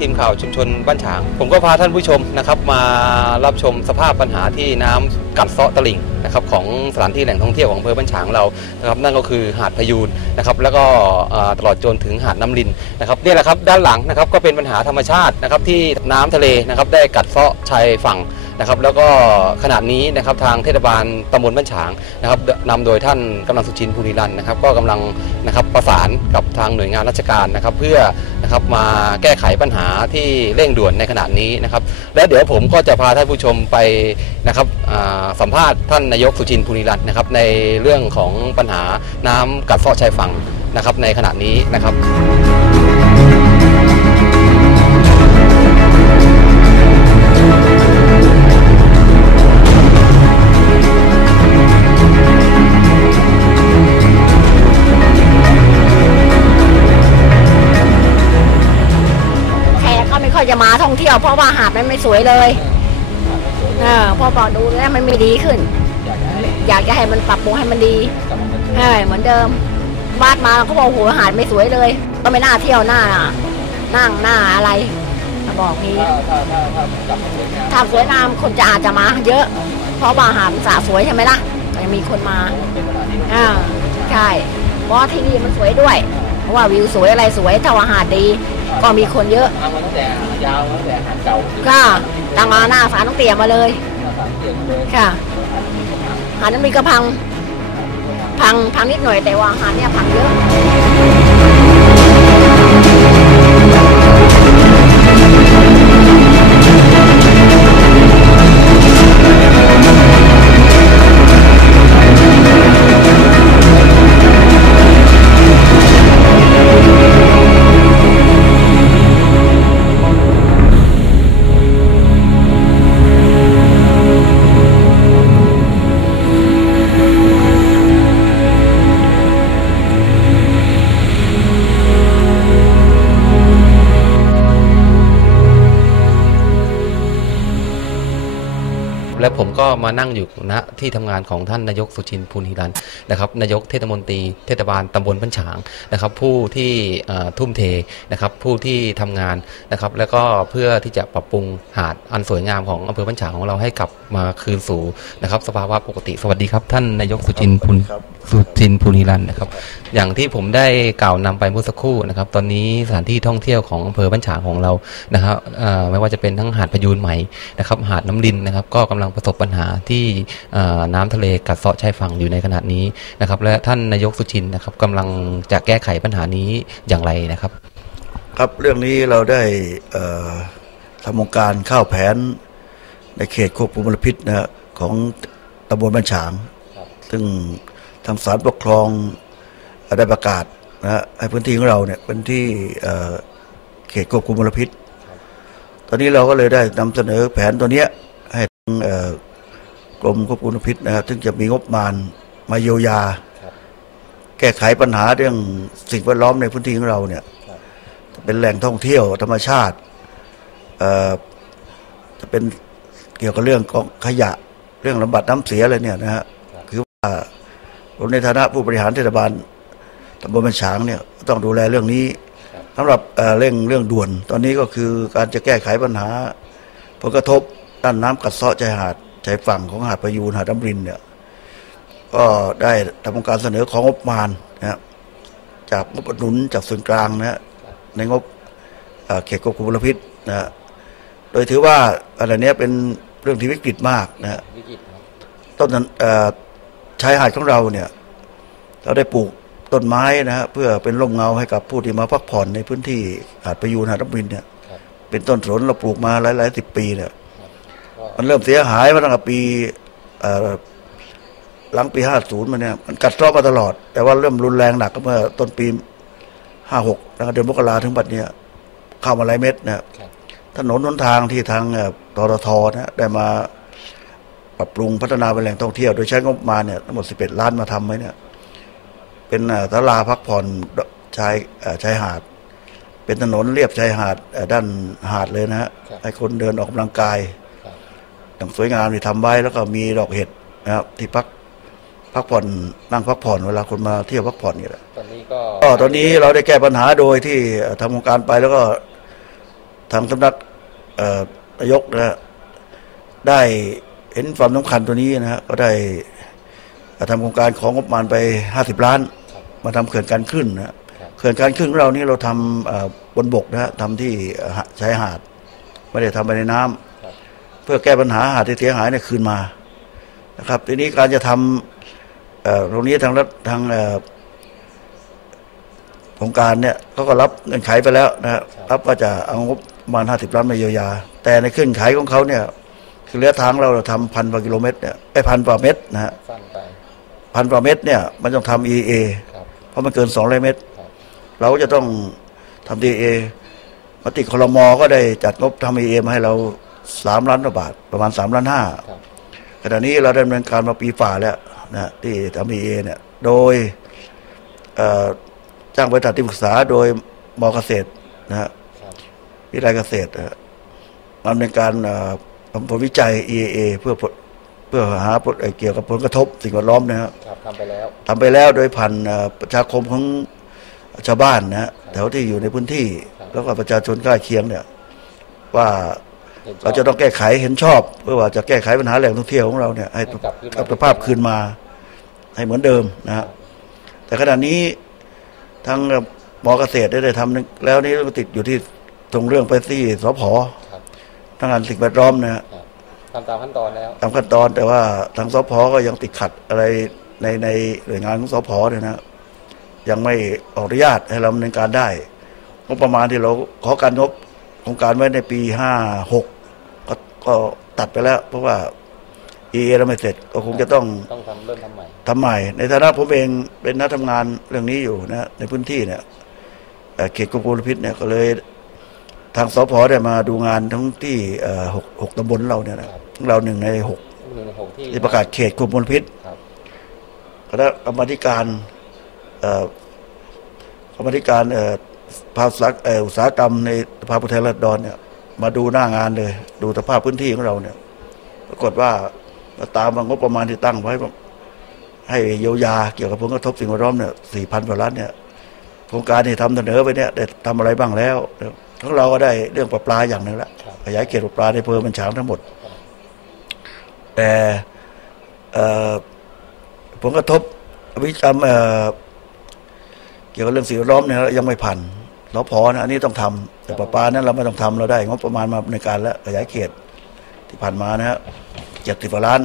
ทีมข่าวชุมชนบ้านฉาง ผมก็พาท่านผู้ชมนะครับมารับชมสภาพปัญหาที่น้ำกัดเซาะตลิ่งนะครับของสถานที่แหล่งท่องเที่ยวของอำเภอบ้านฉางเรานะครับนั่นก็คือหาดพยูนนะครับแล้วก็ตลอดจนถึงหาดน้ำลินนะครับนี่แหละครับด้านหลังนะครับก็เป็นปัญหาธรรมชาตินะครับที่น้ำทะเลนะครับได้กัดเซาะชายฝั่ง นะครับแล้วก็ขณะนี้นะครับทางเทศบาลตำบลบ้านฉางนะครับนำโดยท่านกำลังสุชินภูริรันนะครับก็กำลังนะครับประสานกับทางหน่วยงานราชการนะครับเพื่อนะครับมาแก้ไขปัญหาที่เร่งด่วนในขณะนี้นะครับและเดี๋ยวผมก็จะพาท่านผู้ชมไปนะครับสัมภาษณ์ท่านนายกสุชินภูริรันนะครับในเรื่องของปัญหาน้ำกัดเซาะชายฝั่งนะครับในขณะนี้นะครับ จะมาท่องเที่ยวเพราะว่าหาดมันไม่สวยเลยเออพอบอกดูแล้วมันไม่ดีขึ้น อยากจะให้มันปรับปรุงให้มันดีใช่เหมือนเดิมวาดมาเขาบอกโหหาดไม่สวยเลย ก็ไม่น่าเที่ยวหน้านั่งหน้าอะไรบอกนี้ถ้าสวยงามคนจะอาจจะมาเยอะ เพราะว่าหาดสาสวยใช่ไหมล่ะยังมีคนมาอ่าใช่เพราะที่นี่มันสวยด้วย เพราะว่าวิวสวยอะไรสวยถ้าว่าหาดดี ก็มีคนเยอะทำมาตั้งแต่ยาวตั้งแต่หาดเก่าก็ตามมาหน้าสารต้องเตี่ยมาเลย ค่ะหาดนั้นมีกระพัง พังพังนิดหน่อยแต่ว่าหาดเนี่ยพังเยอะ มก็มานั่งอยู่ณที่ทำงานของท่านนายกสุชินพูนฮิรันนะครับนายกเทศมนตรีเทศบาลตำบลบ้านฉางนะครับ ผู้ที่ทุ่มเทนะครับผู้ที่ทำงานนะครับ แล้วก็เพื่อที่จะปรับปรุงหาดอันสวยงามของอำเภอบ้านฉางของเราให้กลับมาคืนสู่นะครับ สภาวะปกติสวัสดีครับ ท่านนายกสุชินพูนครับ สุจินภูนิรันดร์นะครับ อย่างที่ผมได้กล่าวนำไปเมื่อสักครู่นะครับ ตอนนี้สถานที่ท่องเที่ยวของอำเภอบ้านฉางของเรานะครับเอ่อไม่ว่าจะเป็นทั้งหาดพยูนใหม่นะครับ หาดน้ำลินนะครับ ก็กำลังประสบปัญหาที่เอ่อน้ำทะเลกัดเซาะชายฝั่งอยู่ในขณะนี้นะครับ และท่านนายกสุชินนะครับกำลังจะแก้ไขปัญหานี้อย่างไรนะครับ ครับเรื่องนี้เราได้เอ่อทำโครงการข้าวแผน ในเขตควบคุมมลพิษนะฮะของตำบลบ้านฉาง ซึ่ง ทางสารปกครองได้ประกาศนะฮะให้พื้นที่ของเราเนี่ยเป็นที่เขตควบคุมมลพิษ ตอนนี้เราก็เลยได้นำเสนอแผนตัวเนี้ยให้ทางกรมควบคุมมลพิษนะฮะซึ่งจะมีงบประมาณมาเยียวยา แก้ไขปัญหาเรื่องสิ่งแวดล้อมในพื้นที่ของเราเนี่ยเป็นแหล่งท่องเที่ยวธรรมชาติจะเป็นเกี่ยวกับเรื่องของขยะเรื่องลำบัดน้ำเสียอะไรเนี่ยนะฮะคือว่า ในฐานะผู้บริหารเทศบาลตำบลบัญฉางเนี่ยต้องดูแลเรื่องนี้สำหรับเอ่อเร่งเรื่องด่วน ตอนนี้ก็คือการจะแก้ไขปัญหา ผลกระทบด้านน้ำกัดเซาะชายหาดชายฝั่งของหาดประยูนหาดน้ำรินเนี่ยก็ได้ทำการเสนอของงบประมาณนะครับจากงบอุดหนุนจากส่วนกลางนะฮะในงบเอ่อเขตควบคุมมลพิษนะฮะโดยถือว่าอะไรเนี้ยเป็นเรื่องที่วิกฤตมากนะฮะต้นนั้นเอ่อ ชายหาดของเราเนี่ยเราได้ปลูกต้นไม้นะฮะเพื่อเป็นร่มเงาให้กับผู้ที่มาพักผ่อนในพื้นที่หาดประยูนหาดน้ำวินเนี่ย เป็นต้นสนเราปลูกมาหลายหลายสิบปีเนี่ย มันเริ่มเสียหายมาตั้งแต่ปีเอ่อหลังปี50มาเนี่ยมันกัดเซาะมาตลอด แต่ว่าเริ่มรุนแรงหนักก็เมื่อต้นปี56นะครับเดือนมกราถึงบัดเนี้ยเข้ามาหลายเม็ดนะครับถนนหนทางที่ทางเอ่อตรทนะได้มา ปรับปรุงพัฒนาเป็นแหล่งท่องเที่ยว โดยใช้งบประมาณเนี่ยทั้งหมด 11 ล้านมาทำไว้เนี่ย เป็นเอ่อศาลาพักผ่อนชายเอ่อชายหาด เป็นถนนเรียบชายหาดเอ่อด้านหาดเลยนะฮะครับให้คนเดินออกกำลังกายครับอย่างสวยงามที่ทำไว้แล้วก็มีดอกเห็ดนะครับที่พักพักผ่อนนั่งพักผ่อนเวลาคนมาเที่ยวพักผ่อนนี่แหละตอนนี้ก็ก็ตอนนี้เราได้แก้ปัญหาโดยที่เอ่อทำโครงการไปแล้วก็ทางสำนักเอ่อนายกนะฮะได้ เห็นความสำคัญตัวนี้นะฮะก็ได้ทำโครงการของงบประมาณไปห้าสิบล้าน มาทำเขื่อนการขึ้นนะฮะเขื่อนการขึ้นของเรานี่เราทำเอ่อบนบกนะฮะทำที่เอ่อชายหาด ไม่ได้ทำไปในน้ำเพื่อแก้ปัญหาหาดที่เสียหายเนี่ยคืนมานะครับ ทีนี้การจะทำเอ่อตรงนี้ทางรัฐทางเอ่อโครงการเนี่ยเขาก็รับเงินไขไปแล้วนะฮะรับว่าจะเอางบประมาณห้าสิบล้านมาเยียวยา แต่ในขึ้นไขของเขาเนี่ย คือระยะทางเราเราทำพันกว่ากิโลเมตรเนี่ยไอ้พันกว่าเมตรนะฮะสั้นไปพันกว่าเมตรเนี่ยมันต้องทำ EA ครับเพราะมันเกินสองร้อยเมตรครับเราก็จะต้องทำ EA มติคลมก็ได้จัดงบทำ EA มาให้เราสามล้านกว่าบาท ประมาณสามล้านห้าครับขณะนี้เราดำเนินการมาปีฝ่าแล้วนะที่ทำ EA เนี่ยโดยเอ่อจ้างบริษัทที่ปรึกษาโดยมอเกษตรนะฮะครับวิทยาลัยเกษตรนะฮะดำเนินการเอ่อทำผลวิจัย EAA เพื่อผลเพื่อหาผลเอ่อเกี่ยวกับผลกระทบสิ่งแวดล้อมนะฮะครับทำไปแล้วทำไปแล้วโดยผ่านเอ่อประชาคมของชาวบ้านนะฮะแถวที่อยู่ในพื้นที่ แล้วก็ประชาชนใกล้เคียงเนี่ย ว่าเราจะต้องแก้ไขเห็นชอบ เพื่อว่าจะแก้ไขปัญหาแหล่งท่องเที่ยวของเราเนี่ยให้ให้กลับคืนมากับสภาพคืนมา ให้เหมือนเดิมนะฮะแต่ขณะนี้ทางหมอเกษตรได้ได้ทำแล้วนี่ก็ติดอยู่ที่ตรงเรื่องไปที่สพครับ ทางงานสิ่งแวดล้อมนะฮะทำตามขั้นตอนแล้วตามขั้นตอนแต่ว่าทางสพก็ยังติดขัดอะไรในในหน่วยงานของสพเนี่ยนะยังไม่ออกอนุญาตให้เราดำเนินการได้งบประมาณที่เราขอการงบโครงการไว้ในปีห้าหกก็ก็ตัดไปแล้ว เพราะว่าเอเราไม่เสร็จก็คงจะต้องต้องทำเริ่มทำใหม่ทำใหม่ ในฐานะผมเองเป็นนักทำงานเรื่องนี้อยู่นะในพื้นที่เนี่ยเอ่อเขตกรุงพลพิษเนี่ยก็เลย ทางสพได้มาดูงานทั้งที่เอ่อหกหกตำบลเราเนี่ยนะของเราหนึ่งในหกหนึ่งในหกที่ที่ประกาศเขตกรุงพลพิษครับคณะกรรมาธิการเอ่อกรรมาธิการเอ่อภาคอุตสาหเอ่ออุตสาหกรรมในสภาผู้แทนราษฎรเนี่ย มาดูหน้างานเลย ดูสภาพพื้นที่ของเราเนี่ย ปรากฏว่าตามงบประมาณที่ตั้งไว้ ให้เยียวยาเกี่ยวกับผลกระทบสิ่งแวดล้อมเนี่ยสี่พันกว่าล้านเนี่ยโครงการที่ทำเสนอไปเนี่ยได้ทำอะไรบ้างแล้ว ของเราก็ได้เรื่องปลาปลาอย่างหนึ่งละขยายเขตปลาปลาในอำเภอบัญชางทั้งหมด แต่เอ่อผลกระทบวิจารณ์เอ่อเกี่ยวกับเรื่องสิ่งแวดล้อมเนี่ยยังไม่ผ่านเราพอนะอันนี้ต้องทำแต่ปลาปลานั้นเราไม่ต้องทำเราได้งบประมาณมาในการแล้วขยายเขตที่ผ่านมานะฮะเจ็ดสิบล้าน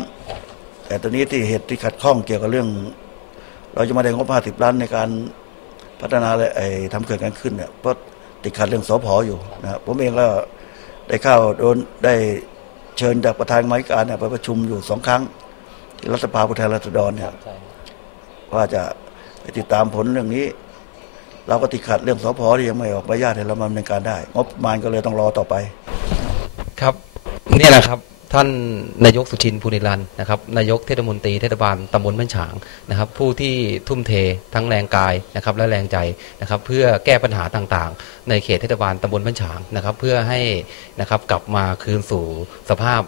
แต่ตอนนี้ที่เหตุที่ขัดข้องเกี่ยวกับเรื่อง เราจะมาได้งบห้าสิบล้านในการพัฒนาเลยไอ้ทำเกิดการขึ้นเนี่ยเพราะ ติดขัดเรื่องสพอยู่นะครับผมเองก็ได้เข้าโดนได้เชิญจากประธานกรรมายการเนี่ยไปประชุมอยู่สองครั้ง ที่รัฐสภาผู้แทนราษฎรเนี่ยว่าจะไปติดตามผลเรื่องนี้ เราก็ติดขัดเรื่องสพที่ยังไม่ออกใบอนุญาตให้เรามาดำเนินการได้ งบประมาณก็เลยต้องรอต่อไป ครับ นี่แหละครับ ท่านนายกสุชินภูนิรันนะครับนายกเทศมนตรีเทศบาลตำบลบ้านฉางนะครับ ผู้ที่ทุ่มเททั้งแรงกายนะครับและแรงใจนะครับ เพื่อแก้ปัญหาต่างๆ ในเขตเทศบาลตำบลบ้านฉางนะครับ เพื่อให้นะครับกลับมาคืนสู่สภาพ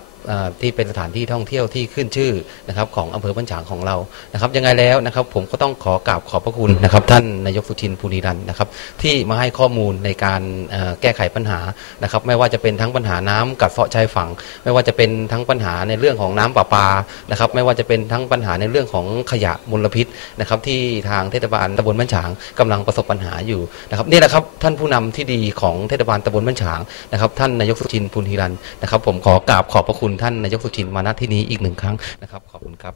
ที่เป็นสถานที่ท่องเที่ยวที่ขึ้นชื่อนะครับของอำเภอบ้านฉางของเรานะครับยังไงแล้วนะครับผมก็ต้องขอกราบขอบพระคุณนะครับท่านนายกสุชินต์ภูนิรันตน์นะครับที่มาให้ข้อมูลในการเอ่อแก้ไขปัญหานะครับไม่ว่าจะเป็นทั้งปัญหาน้ำกัดเซาะชายฝั่ง ไม่ว่าจะเป็นทั้งปัญหาในเรื่องของน้ำประปานะครับไม่ว่าจะเป็นทั้งปัญหาในเรื่องของขยะมลพิษนะครับที่ทางเทศบาลตำบลบ้านฉางกำลังประสบปัญหาอยู่นะครับนี่แหละครับท่านผู้นำที่ดีของเทศบาลตำบลบ้านฉางนะครับท่านนายกสุชินต์ภูนิรันตน์นะครับผมขอกราบขอบพระคุณท่านนายกสุชินต์มาณที่นี้อีกหนึ่งครั้งนะครับ ขอบคุณครับ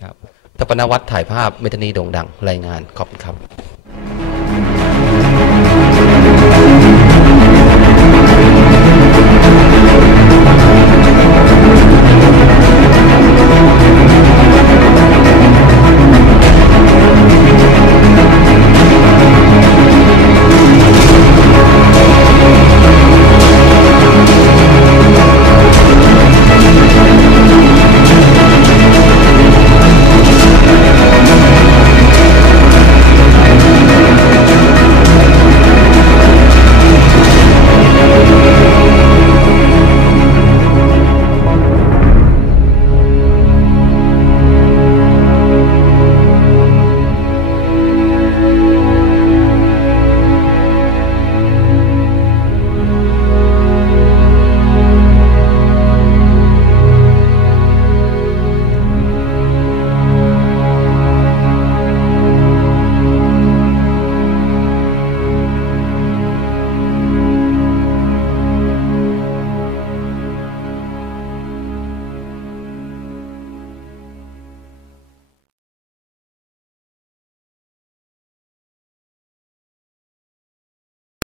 ครับทปนวัฒน์ถ่ายภาพเมตานีโด่งดังรายงานขอบคุณครับ